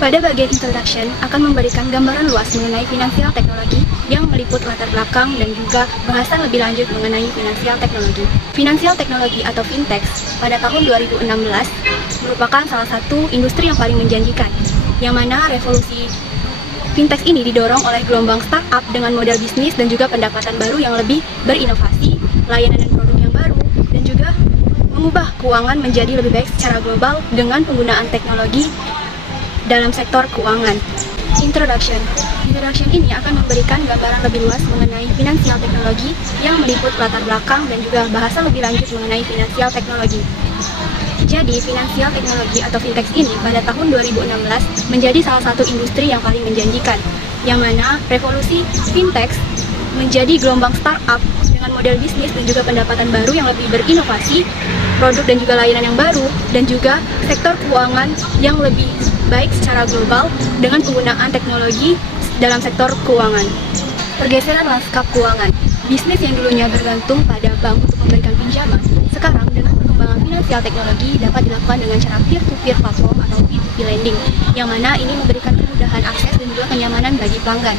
Pada bagian introduction akan memberikan gambaran luas mengenai finansial teknologi yang meliput latar belakang dan juga bahasan lebih lanjut mengenai finansial teknologi. Finansial teknologi atau fintech pada tahun 2016 merupakan salah satu industri yang paling menjanjikan, yang mana revolusi fintech ini didorong oleh gelombang startup dengan model bisnis dan juga pendapatan baru yang lebih berinovasi, layanan dan produk yang baru, dan juga mengubah keuangan menjadi lebih baik secara global dengan penggunaan teknologi dalam sektor keuangan. Introduction ini akan memberikan gambaran lebih luas mengenai finansial teknologi yang meliput latar belakang dan juga bahasa lebih lanjut mengenai finansial teknologi. Jadi, finansial teknologi atau fintech ini pada tahun 2016 menjadi salah satu industri yang paling menjanjikan, yang mana revolusi fintech menjadi gelombang startup dengan model bisnis dan juga pendapatan baru yang lebih berinovasi, produk dan juga layanan yang baru, dan juga sektor keuangan yang lebih baik secara global dengan penggunaan teknologi dalam sektor keuangan. Pergeseran lanskap keuangan. Bisnis yang dulunya bergantung pada bank untuk memberikan pinjaman, sekarang dengan perkembangan finansial teknologi dapat dilakukan dengan cara peer-to-peer platform atau P2P lending, yang mana ini memberikan kemudahan akses dan juga kenyamanan bagi pelanggan.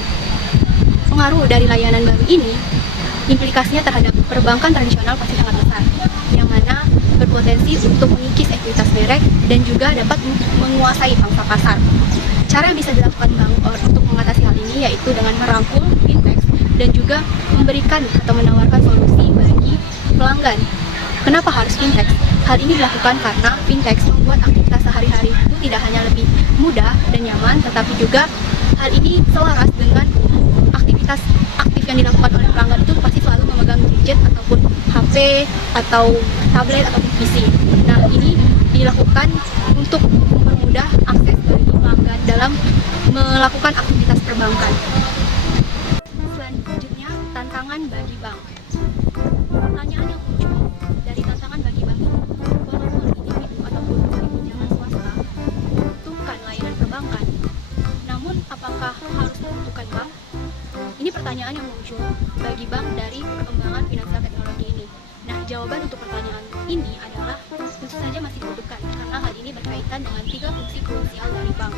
Pengaruh dari layanan baru ini, implikasinya terhadap perbankan tradisional pasti sangat besar, yang mana berpotensi untuk mengikis ekuitas merek dan juga dapat menguasai pangsa pasar. Cara yang bisa dilakukan bank untuk mengatasi hal ini yaitu dengan merangkul fintech dan juga memberikan atau menawarkan solusi bagi pelanggan. Kenapa harus fintech? Hal ini dilakukan karena fintech membuat aktivitas sehari-hari itu tidak hanya lebih mudah dan nyaman, tetapi juga hal ini selaras dengan aktivitas aktif yang dilakukan oleh pelanggan itu pasti selalu memegang gadget ataupun HP atau tablet atau PC. Nah, ini dilakukan untuk mempermudah akses bagi pelanggan dalam melakukan aktivitas perbankan. Selanjutnya, tantangan bagi bank. Pertanyaan yang muncul dari tantangan bagi bank ini, walaupun individu ataupun pinjaman swasta membutuhkan layanan perbankan, namun apakah harus membutuhkan bank? Ini pertanyaan yang muncul bagi bank dari perkembangan finansial teknologi ini. Nah, jawaban untuk pertanyaan ini adalah tentu saja masih dibutuhkan karena hal ini berkaitan dengan 3 fungsi krusial dari bank.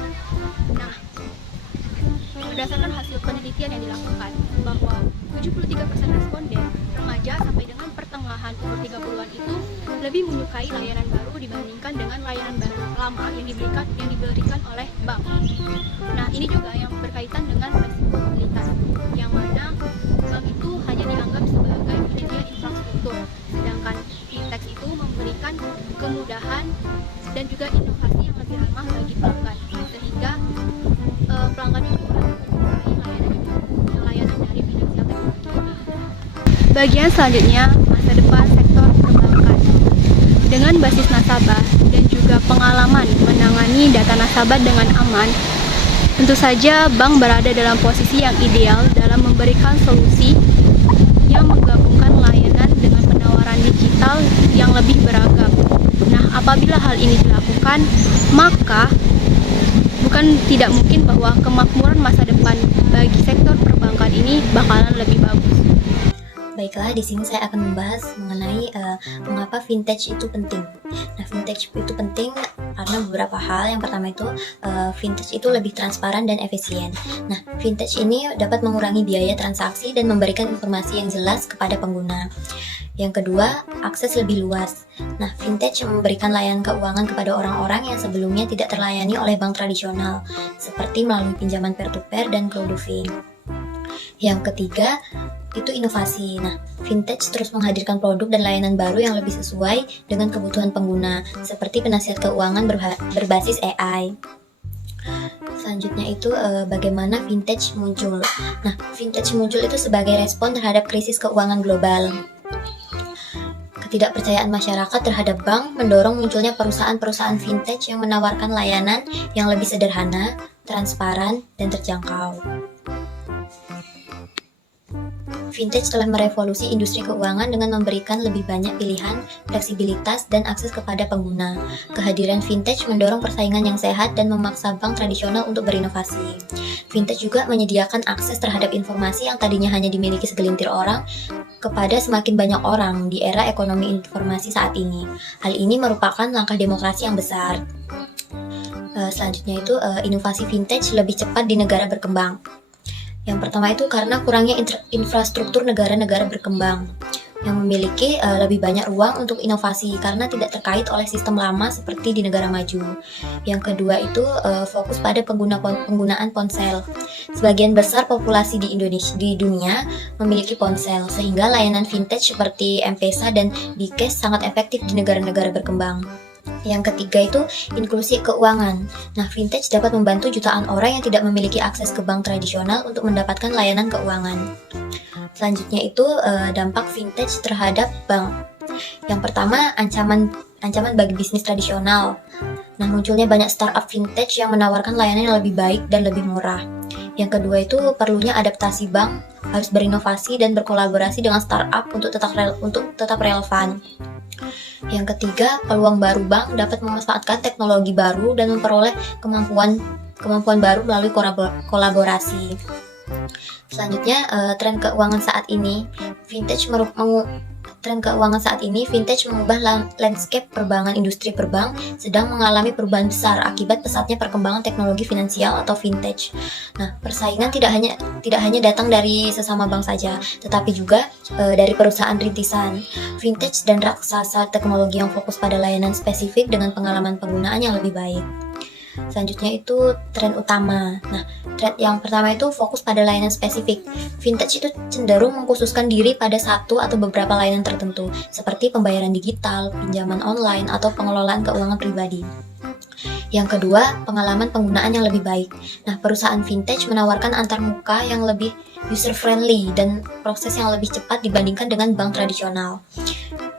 Nah, berdasarkan hasil penelitian yang dilakukan bahwa 73% responden remaja sampai dengan pertengahan umur 30-an itu lebih menyukai layanan baru dibandingkan dengan layanan baru lama yang diberikan oleh bank. Nah, ini juga yang berkaitan dengan resiko mobilitas, yang mana bank itu hanya dianggap sebagai penyedia infrastruktur, sedangkan fintech itu memberikan kemudahan dan juga inovasi yang lebih ramah bagi pelanggan, sehingga pelanggan itu layanan dari finansial teknologi ini. Bagian selanjutnya, masa depan sektor perbankan. Dengan basis nasabah dan juga pengalaman menangani data nasabah dengan aman, tentu saja bank berada dalam posisi yang ideal dalam memberikan solusi yang menggabungkan layanan dengan penawaran digital yang lebih beragam. Nah, apabila hal ini dilakukan, maka bukan tidak mungkin bahwa kemakmuran masa depan bagi sektor perbankan ini bakalan lebih bagus. Baiklah, di sini saya akan membahas mengenai mengapa fintech itu penting. Nah, fintech itu penting karena beberapa hal. Yang pertama itu fintech itu lebih transparan dan efisien. Nah, fintech ini dapat mengurangi biaya transaksi dan memberikan informasi yang jelas kepada pengguna. Yang kedua, akses lebih luas. Nah, fintech memberikan layanan keuangan kepada orang-orang yang sebelumnya tidak terlayani oleh bank tradisional, seperti melalui pinjaman peer-to-peer dan crowdfunding. Yang ketiga, itu inovasi. Nah, fintech terus menghadirkan produk dan layanan baru yang lebih sesuai dengan kebutuhan pengguna, seperti penasihat keuangan berbasis AI. Selanjutnya itu bagaimana fintech muncul. Nah, fintech muncul itu sebagai respon terhadap krisis keuangan global. Ketidakpercayaan masyarakat terhadap bank mendorong munculnya perusahaan-perusahaan fintech yang menawarkan layanan yang lebih sederhana, transparan, dan terjangkau. Fintech telah merevolusi industri keuangan dengan memberikan lebih banyak pilihan, fleksibilitas, dan akses kepada pengguna. Kehadiran fintech mendorong persaingan yang sehat dan memaksa bank tradisional untuk berinovasi. Fintech juga menyediakan akses terhadap informasi yang tadinya hanya dimiliki segelintir orang kepada semakin banyak orang di era ekonomi informasi saat ini. Hal ini merupakan langkah demokrasi yang besar. Selanjutnya itu inovasi vintage lebih cepat di negara berkembang. Yang pertama itu karena kurangnya infrastruktur negara-negara berkembang yang memiliki lebih banyak ruang untuk inovasi karena tidak terkait oleh sistem lama seperti di negara maju. Yang kedua itu fokus pada penggunaan ponsel. Sebagian besar populasi di dunia memiliki ponsel, sehingga layanan vintage seperti M-Pesa dan Bcash sangat efektif di negara-negara berkembang. Yang ketiga itu inklusi keuangan. Nah, vintage dapat membantu jutaan orang yang tidak memiliki akses ke bank tradisional untuk mendapatkan layanan keuangan. Selanjutnya itu dampak vintage terhadap bank. Yang pertama, ancaman bagi bisnis tradisional. Nah, munculnya banyak startup vintage yang menawarkan layanan yang lebih baik dan lebih murah. Yang kedua itu perlunya adaptasi bank, harus berinovasi dan berkolaborasi dengan startup untuk tetap relevan. Yang ketiga, peluang baru bank dapat memanfaatkan teknologi baru dan memperoleh kemampuan baru melalui kolaborasi. Selanjutnya, tren keuangan saat ini, vintage mengubah landscape perbankan. Industri perbank sedang mengalami perubahan besar akibat pesatnya perkembangan teknologi finansial atau vintage. Nah, persaingan tidak hanya datang dari sesama bank saja, tetapi juga dari perusahaan rintisan. Vintage dan raksasa teknologi yang fokus pada layanan spesifik dengan pengalaman penggunaan yang lebih baik. Selanjutnya itu tren utama. Nah, tren yang pertama itu fokus pada layanan spesifik. Vintage itu cenderung mengkhususkan diri pada satu atau beberapa layanan tertentu, seperti pembayaran digital, pinjaman online, atau pengelolaan keuangan pribadi. Yang kedua, pengalaman penggunaan yang lebih baik. Nah, perusahaan vintage menawarkan antarmuka yang lebih user-friendly dan proses yang lebih cepat dibandingkan dengan bank tradisional.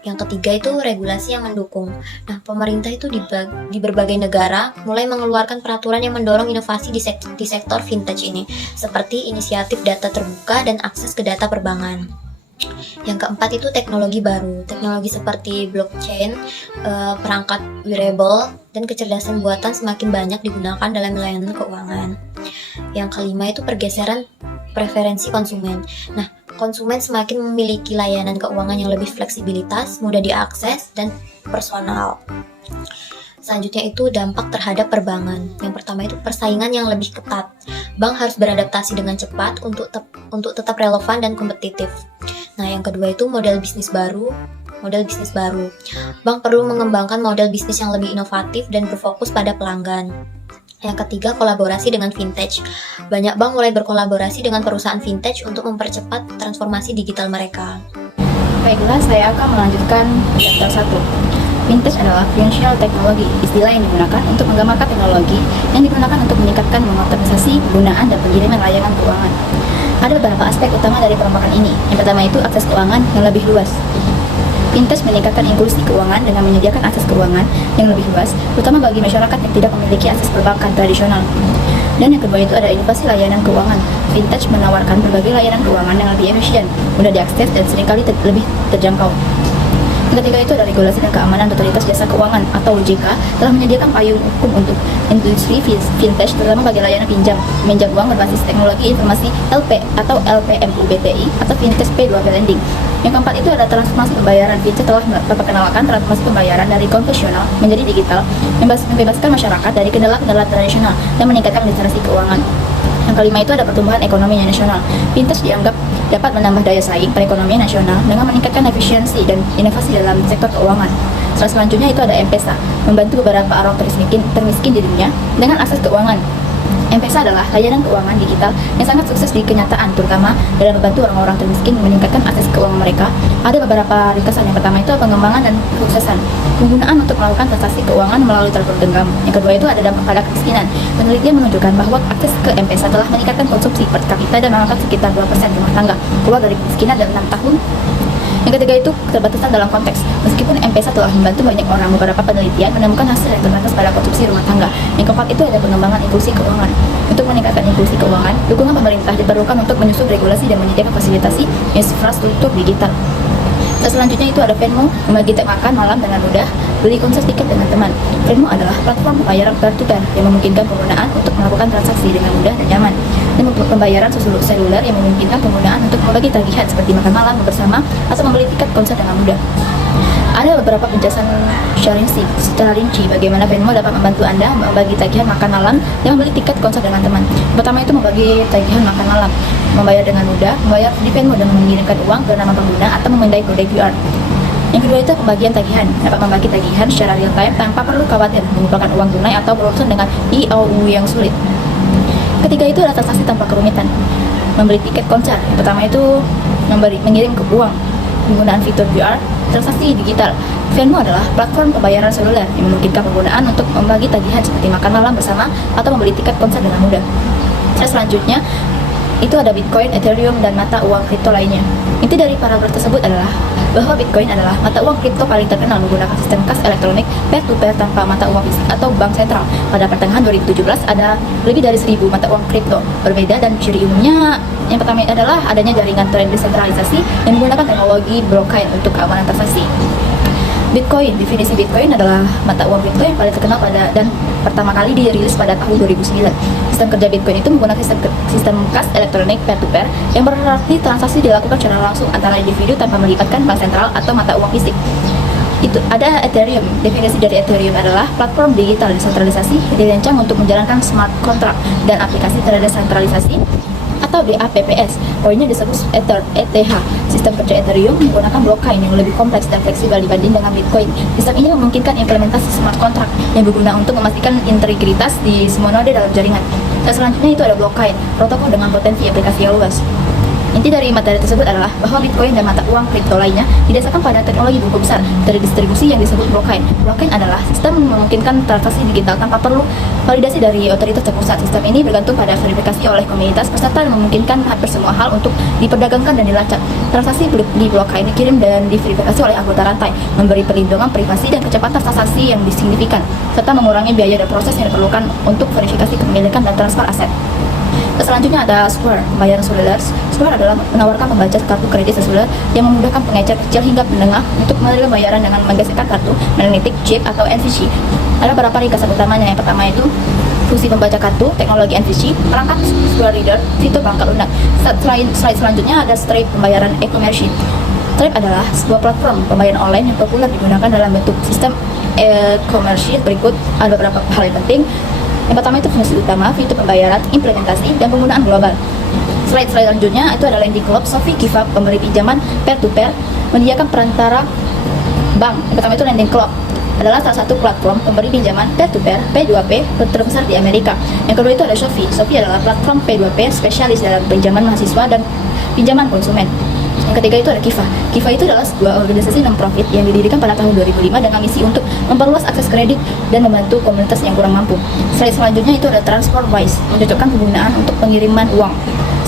Yang ketiga itu regulasi yang mendukung. Nah, pemerintah itu di berbagai negara mulai mengeluarkan peraturan yang mendorong inovasi di sektor vintage ini, seperti inisiatif data terbuka dan akses ke data perbankan. Yang keempat itu teknologi baru. Teknologi seperti blockchain, perangkat wearable, dan kecerdasan buatan semakin banyak digunakan dalam layanan keuangan. Yang kelima itu pergeseran preferensi konsumen. Nah, konsumen semakin memiliki layanan keuangan yang lebih fleksibilitas, mudah diakses, dan personal. Selanjutnya itu dampak terhadap perbankan. Yang pertama itu persaingan yang lebih ketat. Bank harus beradaptasi dengan cepat untuk tetap relevan dan kompetitif. Nah, yang kedua itu model bisnis baru. Bank perlu mengembangkan model bisnis yang lebih inovatif dan berfokus pada pelanggan. Yang ketiga, kolaborasi dengan vintage. Banyak bank mulai berkolaborasi dengan perusahaan vintage untuk mempercepat transformasi digital mereka. Baiklah, saya akan melanjutkan chapter 1. Vintage adalah financial technology, istilah yang digunakan untuk menggambarkan teknologi yang digunakan untuk meningkatkan mengoptimisasi penggunaan dan pengiriman layanan keuangan. Ada beberapa aspek utama dari perombakan ini. Yang pertama itu akses keuangan yang lebih luas. Vintage meningkatkan inklusi keuangan dengan menyediakan akses keuangan yang lebih luas, terutama bagi masyarakat yang tidak memiliki akses perbankan tradisional. Dan yang kedua itu ada inovasi layanan keuangan. Vintage menawarkan berbagai layanan keuangan yang lebih efisien, mudah diakses, dan seringkali lebih terjangkau. Yang ketiga itu ada regulasi dan keamanan. Otoritas Jasa Keuangan atau OJK telah menyediakan payung hukum untuk industri vintage, terutama bagi layanan meminjam uang berbasis teknologi informasi LP atau LPMUBTI atau Vintage P2P Lending. Yang keempat itu ada transformasi pembayaran. Vintage telah memperkenalkan transformasi pembayaran dari konvensional menjadi digital, membebaskan masyarakat dari kendala-kendala tradisional dan meningkatkan literasi keuangan. Yang kelima itu ada pertumbuhan ekonomi nasional. Vintage dianggap dapat menambah daya saing perekonomian nasional dengan meningkatkan efisiensi dan inovasi dalam sektor keuangan. Selanjutnya itu ada M-Pesa, membantu beberapa orang termiskin di dunia dengan akses keuangan. M-Pesa adalah layanan keuangan digital yang sangat sukses di kenyataan, terutama dalam membantu orang-orang termiskin meningkatkan akses keuangan mereka. Ada beberapa ringkasan. Yang pertama itu pengembangan dan kesuksesan. Penggunaan untuk melakukan transaksi keuangan melalui telepon genggam. Yang kedua itu ada dampak pada kemiskinan. Penelitian menunjukkan bahwa akses ke M-Pesa telah meningkatkan konsumsi per kapita dan mengangkat sekitar 2% rumah tangga keluar dari kemiskinan dalam 6 tahun. Yang ketiga itu keterbatasan dalam konteks. Meskipun M-Pesa telah membantu banyak orang, beberapa penelitian menemukan hasil yang terbatas pada konsumsi rumah tangga. Yang keempat itu ada pengembangan inklusi keuangan. Untuk meningkatkan inklusi keuangan, dukungan pemerintah diperlukan untuk menyusun regulasi dan menyediakan fasilitasi infrastruktur digital. Selanjutnya itu ada Venmo, membagi makan malam dengan mudah, beli konser tiket dengan teman. Venmo adalah platform pembayaran peer-to-peer yang memungkinkan penggunaan untuk melakukan transaksi dengan mudah dan nyaman. Dan sistem pembayaran seluler yang memungkinkan penggunaan untuk membagi tagihan seperti makan malam bersama atau membeli tiket konser dengan mudah. Ada beberapa penjelasan secara rinci bagaimana Venmo dapat membantu Anda membagi tagihan makan malam dan membeli tiket konser dengan teman. Pertama itu membagi tagihan makan malam, membayar dengan mudah, membayar di Venmo dan mengirimkan uang ke nama pengguna atau memindai kode QR. Yang kedua itu pembagian tagihan, dapat membagi tagihan secara real time tanpa perlu khawatir mengumpulkan uang tunai atau berurusan dengan IOU yang sulit. Ketiga itu adalah transaksi tanpa kerumitan, membeli tiket konser. Pertama itu mengirim ke uang penggunaan fitur QR. Transaksi digital, Venmo adalah platform pembayaran seluler yang memungkinkan penggunaan untuk membagi tagihan seperti makan malam bersama atau membeli tiket konser dengan mudah. Selanjutnya itu ada Bitcoin, Ethereum, dan mata uang kripto lainnya. Inti dari paragraf tersebut adalah bahwa Bitcoin adalah mata uang kripto paling terkenal menggunakan sistem kas elektronik peer-to-peer tanpa mata uang fisik atau bank sentral. Pada pertengahan 2017 ada lebih dari 1.000 mata uang kripto berbeda, dan ciri umumnya yang pertama adalah adanya jaringan terdesentralisasi yang menggunakan teknologi blockchain untuk keamanan transaksi. Bitcoin, definisi Bitcoin adalah mata uang kripto yang paling terkenal dan pertama kali dirilis pada tahun 2009. Sistem kerja Bitcoin itu menggunakan sistem kas elektronik peer-to-peer yang berarti transaksi dilakukan secara langsung antara individu tanpa melibatkan bank sentral atau mata uang fisik. Itu ada Ethereum. Definisi dari Ethereum adalah platform digital desentralisasi yang dirancang untuk menjalankan smart contract dan aplikasi terdesentralisasi atau DApps. Poinnya disebut ETH. Sistem kerja Ethereum menggunakan blockchain yang lebih kompleks dan fleksibel dibanding dengan Bitcoin. Sistem ini memungkinkan implementasi smart contract yang berguna untuk memastikan integritas di semua node dalam jaringan. Dan selanjutnya itu ada blockchain, protokol dengan potensi aplikasi yang luas. Inti dari materi tersebut adalah bahwa Bitcoin dan mata uang kripto lainnya didasarkan pada teknologi buku besar terdistribusi yang disebut blockchain. Blockchain adalah sistem memungkinkan transaksi digital tanpa perlu validasi dari otoritas terpusat. Sistem ini bergantung pada verifikasi oleh komunitas peserta dan memungkinkan hampir semua hal untuk diperdagangkan dan dilacak. Transaksi di blockchain dikirim dan diverifikasi oleh anggota rantai, memberi perlindungan privasi dan kecepatan transaksi yang signifikan, serta mengurangi biaya dan proses yang diperlukan untuk verifikasi kepemilikan dan transfer aset. Selanjutnya ada Square, pembayaran seluler. Square adalah menawarkan pembaca kartu kredit seluler yang memudahkan pengecer kecil hingga menengah untuk menerima bayaran dengan menggeserkan kartu magnetic, chip, atau NFC. Ada beberapa ringkasan utamanya. Yang pertama itu fungsi pembaca kartu, teknologi NFC, perangkat Square Reader, fitur perangkat lunak. Slide selanjutnya ada Stripe, pembayaran e-commerce. Stripe adalah sebuah platform pembayaran online yang populer digunakan dalam bentuk sistem e-commerce. Berikut ada beberapa hal yang penting. Yang pertama itu fungsi utama, fitur pembayaran, implementasi, dan penggunaan global. Slide selanjutnya itu ada Lending Club, Sofi, Kiva, pemberi pinjaman peer-to-peer, menyediakan perantara bank. Yang pertama itu Lending Club adalah salah satu platform pemberi pinjaman peer-to-peer P2P terbesar di Amerika. Yang kedua itu ada Sofi. Sofi adalah platform P2P spesialis dalam pinjaman mahasiswa dan pinjaman konsumen. Yang ketiga itu ada Kiva. Kiva itu adalah sebuah organisasi non-profit yang didirikan pada tahun 2005 dengan misi untuk memperluas akses kredit dan membantu komunitas yang kurang mampu. Slide selanjutnya itu ada TransferWise, mencocokkan penggunaan untuk pengiriman uang.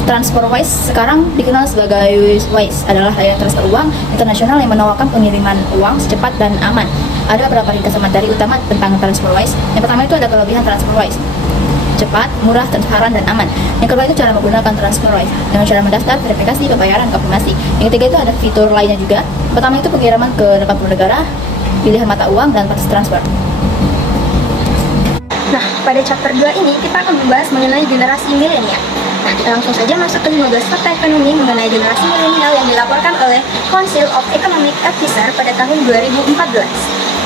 TransferWise sekarang dikenal sebagai Wise, adalah layanan transfer uang internasional yang menawarkan pengiriman uang secepat dan aman. Ada beberapa ringkasan materi utama tentang TransferWise. Yang pertama itu ada kelebihan TransferWise: cepat, murah, transparan, dan aman. Yang kedua itu cara menggunakan TransferWise dengan cara mendaftar, verifikasi, pembayaran, konfirmasi. Yang ketiga itu ada fitur lainnya juga. Pertama itu pengiriman ke 80 negara, pilihan mata uang, dan batas transfer. Nah, pada chapter 2 ini kita akan membahas mengenai generasi milenial. Nah, kita langsung saja masuk ke 15 fakta ekonomi mengenai generasi milenial yang dilaporkan oleh Council of Economic Advisors pada tahun 2014.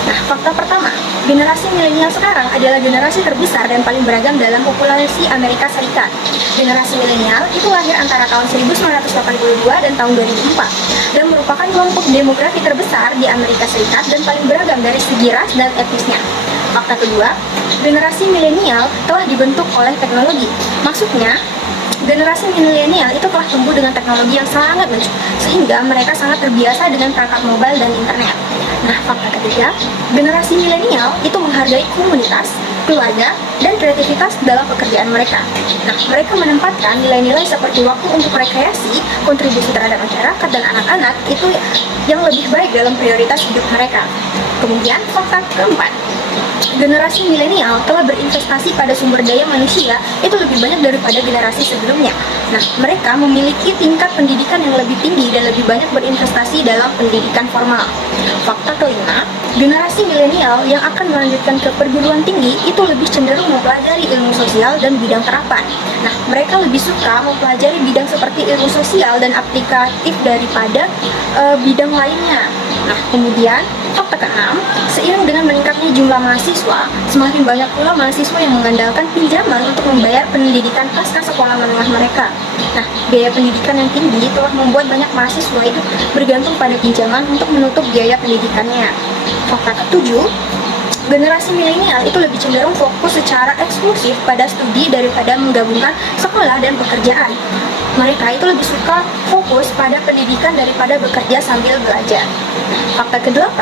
Nah, fakta pertama, generasi milenial sekarang adalah generasi terbesar dan paling beragam dalam populasi Amerika Serikat. Generasi milenial itu lahir antara tahun 1982 dan tahun 2004 dan merupakan kelompok demografi terbesar di Amerika Serikat dan paling beragam dari segi ras dan etnisnya. Fakta kedua, generasi milenial telah dibentuk oleh teknologi. Maksudnya, generasi milenial itu telah tumbuh dengan teknologi yang sangat maju, sehingga mereka sangat terbiasa dengan perangkat mobile dan internet. Nah, fakta ketiga, generasi milenial itu menghargai komunitas, keluarga, dan kreativitas dalam pekerjaan mereka. Nah, mereka menempatkan nilai-nilai seperti waktu untuk rekreasi, kontribusi terhadap masyarakat, dan anak-anak itu yang lebih baik dalam prioritas hidup mereka. Kemudian, fakta keempat, generasi milenial telah berinvestasi pada sumber daya manusia itu lebih banyak daripada generasi sebelumnya. Nah, mereka memiliki tingkat pendidikan yang lebih tinggi dan lebih banyak berinvestasi dalam pendidikan formal. Fakta kelima, generasi milenial yang akan melanjutkan ke perguruan tinggi itu lebih cenderung mempelajari ilmu sosial dan bidang terapan. Nah, mereka lebih suka mempelajari bidang seperti ilmu sosial dan aplikatif daripada bidang lainnya. Nah, kemudian fakta keenam, seiring dengan meningkatnya jumlah mahasiswa, semakin banyak pula mahasiswa yang mengandalkan pinjaman untuk membayar pendidikan pasca sekolah menengah mereka. Nah, biaya pendidikan yang tinggi telah membuat banyak mahasiswa itu bergantung pada pinjaman untuk menutup biaya pendidikannya. Fakta ketujuh, generasi milenial itu lebih cenderung fokus secara eksklusif pada studi daripada menggabungkan sekolah dan pekerjaan. Mereka itu lebih suka fokus pada pendidikan daripada bekerja sambil belajar. Fakta ke-8,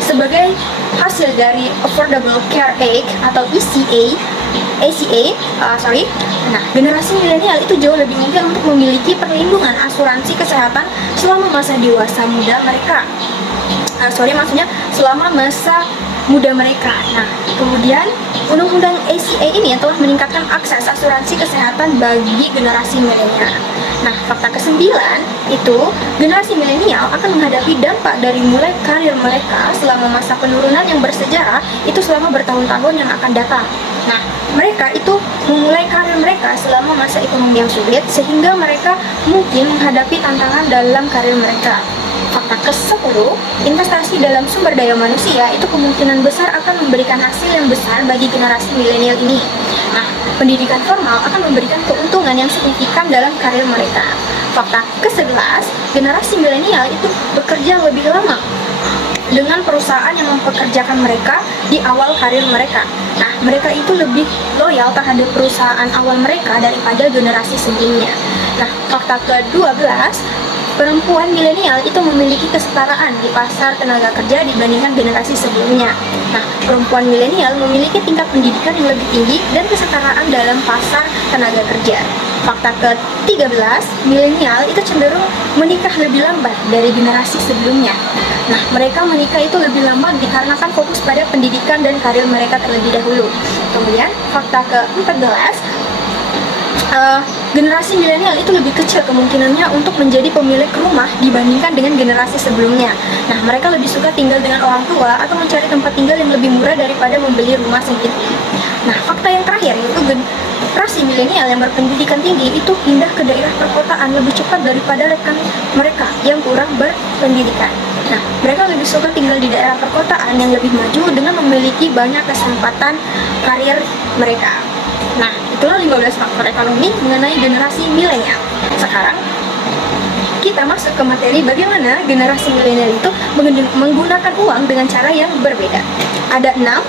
sebagai hasil dari Affordable Care Act atau nah, generasi milenial itu jauh lebih mungkin untuk memiliki perlindungan asuransi kesehatan selama masa dewasa muda mereka. Selama masa muda mereka. Nah, kemudian Undang-Undang ACA ini yang telah meningkatkan akses asuransi kesehatan bagi generasi milenial. Nah, fakta ke-9 itu generasi milenial akan menghadapi dampak dari mulai karir mereka selama masa penurunan yang bersejarah itu selama bertahun-tahun yang akan datang. Nah, mereka itu memulai karir mereka selama masa ekonomi yang sulit sehingga mereka mungkin menghadapi tantangan dalam karir mereka. Fakta ke-10, investasi dalam sumber daya manusia itu kemungkinan besar akan memberikan hasil yang besar bagi generasi milenial ini. Nah, pendidikan formal akan memberikan keuntungan yang signifikan dalam karir mereka. Fakta ke-11, generasi milenial itu bekerja lebih lama dengan perusahaan yang mempekerjakan mereka di awal karir mereka. Nah, mereka itu lebih loyal terhadap perusahaan awal mereka daripada generasi sebelumnya. Nah, fakta ke-12, perempuan milenial itu memiliki kesetaraan di pasar tenaga kerja dibandingkan generasi sebelumnya. Nah, perempuan milenial memiliki tingkat pendidikan yang lebih tinggi dan kesetaraan dalam pasar tenaga kerja. Fakta ke-13, milenial itu cenderung menikah lebih lambat dari generasi sebelumnya. Nah, mereka menikah itu lebih lambat dikarenakan fokus pada pendidikan dan karir mereka terlebih dahulu. Kemudian, fakta ke-14, generasi milenial itu lebih kecil kemungkinannya untuk menjadi pemilik rumah dibandingkan dengan generasi sebelumnya. Nah, mereka lebih suka tinggal dengan orang tua atau mencari tempat tinggal yang lebih murah daripada membeli rumah sendiri. Nah, fakta yang terakhir yaitu generasi milenial yang berpendidikan tinggi itu pindah ke daerah perkotaan lebih cepat daripada rekan mereka yang kurang berpendidikan. Nah, mereka lebih suka tinggal di daerah perkotaan yang lebih maju dengan memiliki banyak kesempatan karir mereka. Nah, itulah 15 faktor ekonomi mengenai generasi milenial. Sekarang kita masuk ke materi bagaimana generasi milenial itu menggunakan uang dengan cara yang berbeda. Ada 6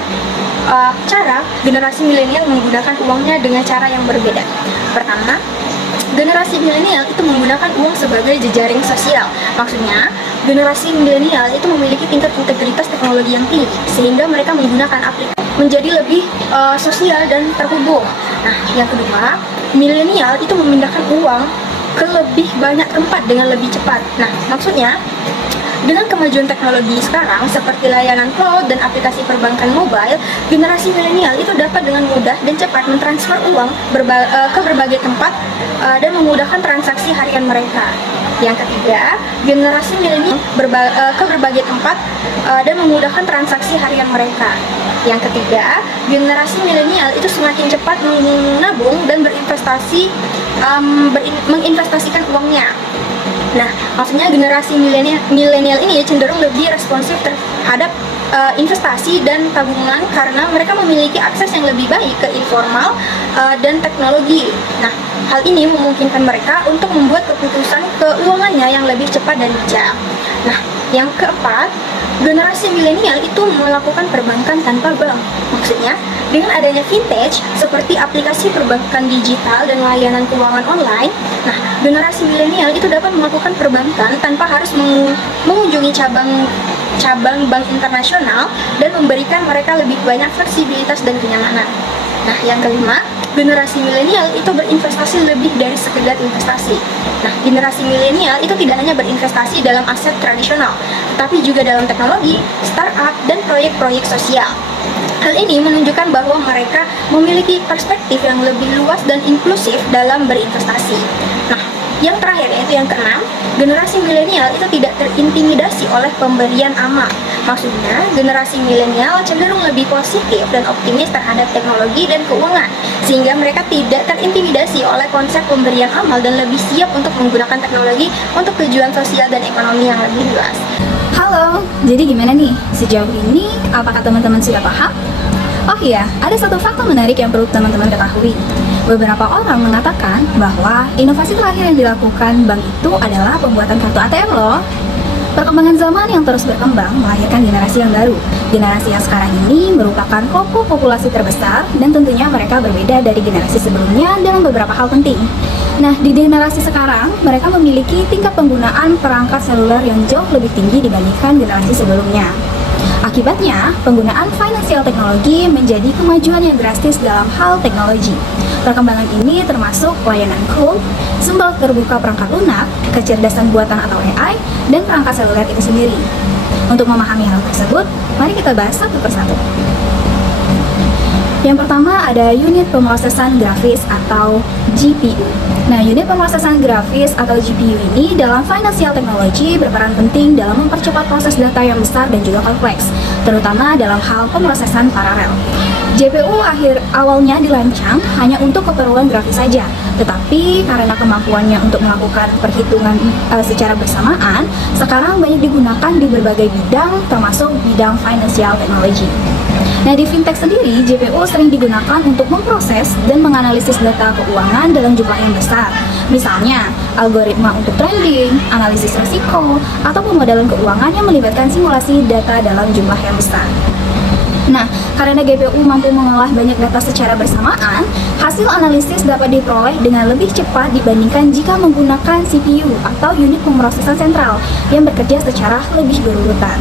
cara generasi milenial menggunakan uangnya dengan cara yang berbeda. Pertama, generasi milenial itu menggunakan uang sebagai jejaring sosial. Maksudnya, generasi milenial itu memiliki tingkat integritas teknologi yang tinggi sehingga mereka menggunakan aplikasi menjadi lebih sosial dan terhubung. Nah, yang kedua, milenial itu memindahkan uang ke lebih banyak tempat dengan lebih cepat. Nah, maksudnya dengan kemajuan teknologi sekarang seperti layanan cloud dan aplikasi perbankan mobile, generasi milenial itu dapat dengan mudah dan cepat mentransfer uang ke berbagai tempat dan memudahkan transaksi harian mereka. Yang ketiga, generasi milenial ke berbagai tempat dan memudahkan transaksi harian mereka. Yang ketiga, generasi milenial itu semakin cepat menabung dan menginvestasikan uangnya. Nah, maksudnya generasi milenial ini cenderung lebih responsif terhadap investasi dan tabungan karena mereka memiliki akses yang lebih baik ke informal dan teknologi. Nah, hal ini memungkinkan mereka untuk membuat keputusan keuangannya yang lebih cepat dan bijak. Nah, yang keempat, generasi milenial itu melakukan perbankan tanpa bank. Maksudnya, dengan adanya vintage seperti aplikasi perbankan digital dan layanan keuangan online, nah, generasi milenial itu dapat melakukan perbankan tanpa harus mengunjungi cabang bank internasional dan memberikan mereka lebih banyak fleksibilitas dan kenyamanan. Nah, yang kelima, generasi milenial itu berinvestasi lebih dari sekedar investasi. Nah, generasi milenial itu tidak hanya berinvestasi dalam aset tradisional, tapi juga dalam teknologi, startup, dan proyek-proyek sosial. Hal ini menunjukkan bahwa mereka memiliki perspektif yang lebih luas dan inklusif dalam berinvestasi. Nah, yang terakhir yaitu yang keenam, generasi milenial itu tidak terintimidasi oleh pemberian amal. Maksudnya, generasi milenial cenderung lebih positif dan optimis terhadap teknologi dan keuangan, sehingga mereka tidak terintimidasi oleh konsep pemberian amal dan lebih siap untuk menggunakan teknologi untuk tujuan sosial dan ekonomi yang lebih luas. Halo, jadi gimana nih? Sejauh ini, apakah teman-teman sudah paham? Oh iya, ada satu fakta menarik yang perlu teman-teman ketahui. Beberapa orang mengatakan bahwa inovasi terakhir yang dilakukan bank itu adalah pembuatan kartu ATM loh. Perkembangan zaman yang terus berkembang melahirkan generasi yang baru. Generasi yang sekarang ini merupakan kelompok populasi terbesar dan tentunya mereka berbeda dari generasi sebelumnya dalam beberapa hal penting. Nah, di generasi sekarang, mereka memiliki tingkat penggunaan perangkat seluler yang jauh lebih tinggi dibandingkan generasi sebelumnya. Akibatnya, penggunaan financial teknologi menjadi kemajuan yang drastis dalam hal teknologi. Perkembangan ini termasuk layanan cloud, sumber terbuka perangkat lunak, kecerdasan buatan atau AI, dan perangkat seluler itu sendiri. Untuk memahami hal tersebut, mari kita bahas satu persatu. Yang pertama ada unit pemrosesan grafis atau GPU. Nah, unit pemrosesan grafis atau GPU ini dalam financial technology berperan penting dalam mempercepat proses data yang besar dan juga kompleks, terutama dalam hal pemrosesan paralel. GPU awalnya dirancang hanya untuk keperluan grafis saja, tetapi karena kemampuannya untuk melakukan perhitungan secara bersamaan, sekarang banyak digunakan di berbagai bidang, termasuk bidang financial technology. Nah, di fintech sendiri, GPU sering digunakan untuk memproses dan menganalisis data keuangan dalam jumlah yang besar. Misalnya, algoritma untuk trading, analisis risiko, atau pemodalan keuangan yang melibatkan simulasi data dalam jumlah yang besar. Nah, karena GPU mampu mengolah banyak data secara bersamaan, hasil analisis dapat diperoleh dengan lebih cepat dibandingkan jika menggunakan CPU atau unit pemrosesan sentral yang bekerja secara lebih berurutan.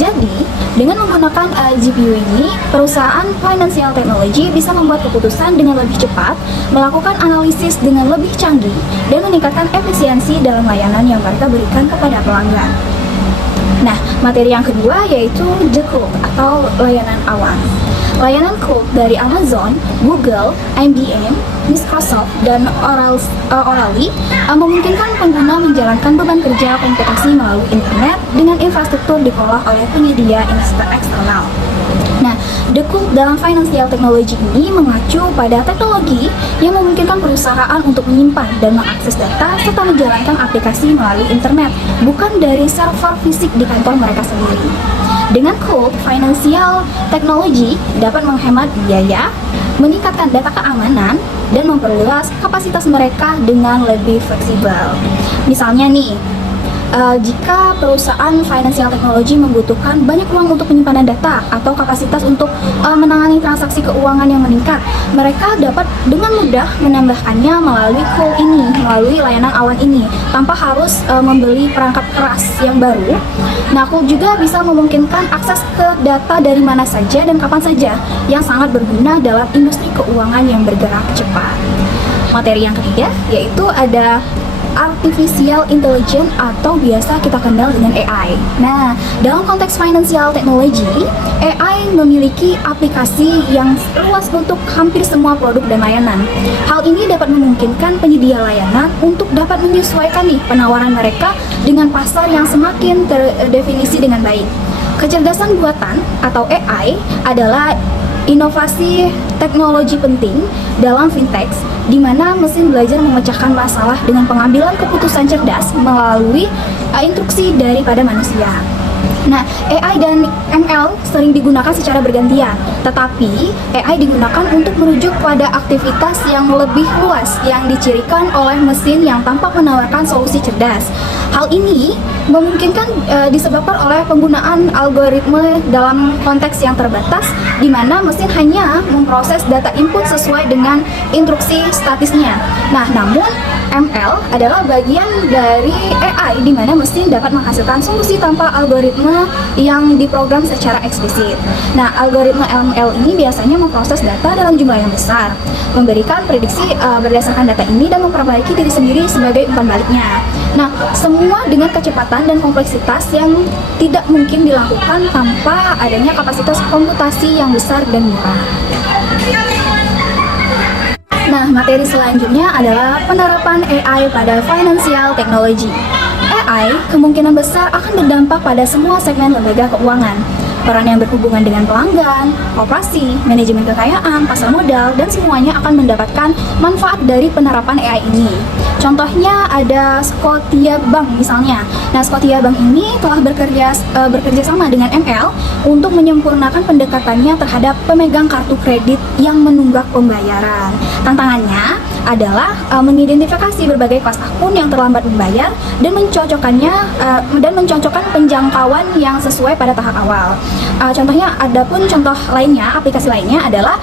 Jadi, dengan menggunakan GPU ini, perusahaan financial technology bisa membuat keputusan dengan lebih cepat, melakukan analisis dengan lebih canggih, dan meningkatkan efisiensi dalam layanan yang mereka berikan kepada pelanggan. Nah, materi yang kedua yaitu The Cloud atau layanan awan. Layanan cloud dari Amazon, Google, IBM, Microsoft, dan Oracle memungkinkan pengguna menjalankan beban kerja komputasi melalui internet dengan infrastruktur dikelola oleh penyedia eksternal. Nah, The Cloud dalam financial technology ini mengacu pada teknologi yang memungkinkan perusahaan untuk menyimpan dan mengakses data serta menjalankan aplikasi melalui internet, bukan dari server fisik di kantor mereka sendiri. Dengan cloud, financial technology dapat menghemat biaya, meningkatkan data keamanan, dan memperluas kapasitas mereka dengan lebih fleksibel. Misalnya nih, jika perusahaan financial technology membutuhkan banyak ruang untuk penyimpanan data atau kapasitas untuk menangani transaksi keuangan yang meningkat, mereka dapat dengan mudah menambahkannya melalui cloud ini, melalui layanan awan ini, tanpa harus membeli perangkat keras yang baru. Nah, cloud juga bisa memungkinkan akses ke data dari mana saja dan kapan saja, yang sangat berguna dalam industri keuangan yang bergerak cepat. Materi yang ketiga yaitu ada Artificial Intelligence atau biasa kita kenal dengan AI. Nah, dalam konteks financial technology, AI memiliki aplikasi yang luas untuk hampir semua produk dan layanan. Hal ini dapat memungkinkan penyedia layanan untuk dapat menyesuaikan nih penawaran mereka dengan pasar yang semakin terdefinisi dengan baik. Kecerdasan buatan atau AI adalah inovasi teknologi penting dalam fintech, di mana mesin belajar memecahkan masalah dengan pengambilan keputusan cerdas melalui instruksi daripada manusia. Nah, AI dan ML sering digunakan secara bergantian, tetapi AI digunakan untuk merujuk pada aktivitas yang lebih luas yang dicirikan oleh mesin yang tampak menawarkan solusi cerdas. Hal ini memungkinkan disebabkan oleh penggunaan algoritma dalam konteks yang terbatas, di mana mesin hanya memproses data input sesuai dengan instruksi statisnya. Nah, namun ML adalah bagian dari AI di mana mesin dapat menghasilkan solusi tanpa algoritma yang diprogram secara eksplisit. Nah, algoritma ML ini biasanya memproses data dalam jumlah yang besar, memberikan prediksi berdasarkan data ini dan memperbaiki diri sendiri sebagai umpan baliknya. Nah, semua dengan kecepatan dan kompleksitas yang tidak mungkin dilakukan tanpa adanya kapasitas komputasi yang besar dan murah. Nah, materi selanjutnya adalah penerapan AI pada financial technology. AI kemungkinan besar akan berdampak pada semua segmen lembaga keuangan. Peran yang berhubungan dengan pelanggan, operasi, manajemen kekayaan, pasar modal, dan semuanya akan mendapatkan manfaat dari penerapan AI ini. Contohnya ada Scotia Bank misalnya. Nah, Scotia Bank ini telah bekerja sama dengan ML untuk menyempurnakan pendekatannya terhadap pemegang kartu kredit yang menunggak pembayaran. Tantangannya adalah mengidentifikasi berbagai kelas akun yang terlambat membayar dan mencocokkan penjangkauan yang sesuai pada tahap awal. Contohnya, adapun contoh lainnya, aplikasi lainnya adalah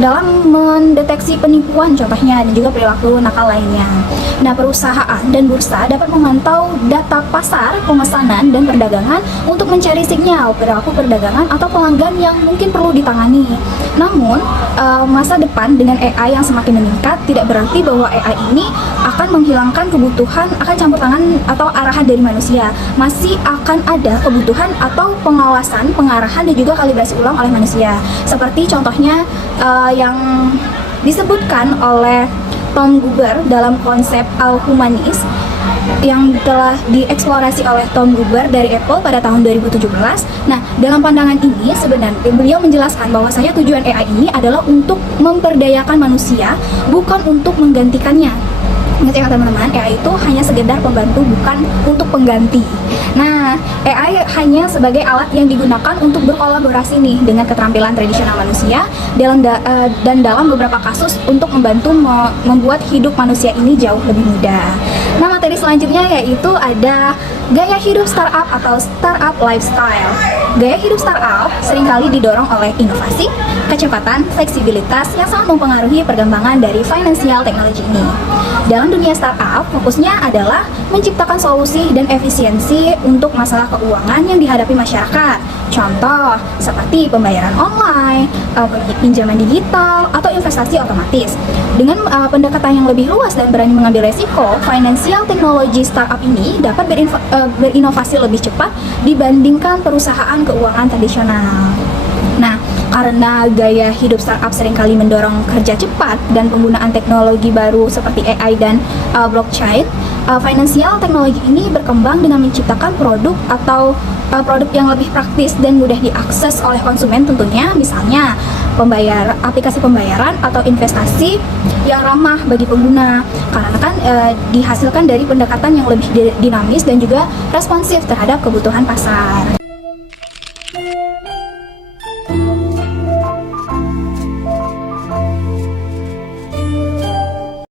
dalam mendeteksi penipuan contohnya dan juga perilaku nakal lainnya. Nah, perusahaan dan bursa dapat memantau data pasar, pemesanan, dan perdagangan untuk mencari sinyal perilaku perdagangan atau pelanggan yang mungkin perlu ditangani. Namun, masa depan dengan AI yang semakin meningkat tidak berarti bahwa AI ini akan menghilangkan kebutuhan akan campur tangan atau arahan dari manusia. Masih akan ada kebutuhan atau pengawasan, pengarahan, dan juga kalibrasi ulang oleh manusia. Seperti contohnya yang disebutkan oleh Tom Gruber dalam konsep Al-Humanis yang telah dieksplorasi oleh Tom Gruber dari Apple pada tahun 2017. Nah, dalam pandangan ini sebenarnya beliau menjelaskan bahwasanya tujuan AI ini adalah untuk memperdayakan manusia, bukan untuk menggantikannya. Ingat ya teman-teman, AI itu hanya sekedar pembantu, bukan untuk pengganti. Nah, AI hanya sebagai alat yang digunakan untuk berkolaborasi nih dengan keterampilan tradisional manusia dan dalam beberapa kasus untuk membantu membuat hidup manusia ini jauh lebih mudah. Nah, materi selanjutnya yaitu ada gaya hidup startup atau startup lifestyle. Gaya hidup startup seringkali didorong oleh inovasi, kecepatan, fleksibilitas yang sangat mempengaruhi perkembangan dari financial technology ini. Dalam dunia startup, fokusnya adalah menciptakan solusi dan efisiensi untuk masalah keuangan yang dihadapi masyarakat. Contoh, seperti pembayaran online, pinjaman digital, atau investasi otomatis. Dengan pendekatan yang lebih luas dan berani mengambil resiko, financial technology startup ini dapat berinovasi lebih cepat dibandingkan perusahaan keuangan tradisional. Nah, karena gaya hidup startup seringkali mendorong kerja cepat dan penggunaan teknologi baru seperti AI dan blockchain, financial technology ini berkembang dengan menciptakan produk atau produk yang lebih praktis dan mudah diakses oleh konsumen tentunya, misalnya aplikasi pembayaran atau investasi yang ramah bagi pengguna, karena kan dihasilkan dari pendekatan yang lebih dinamis dan juga responsif terhadap kebutuhan pasar.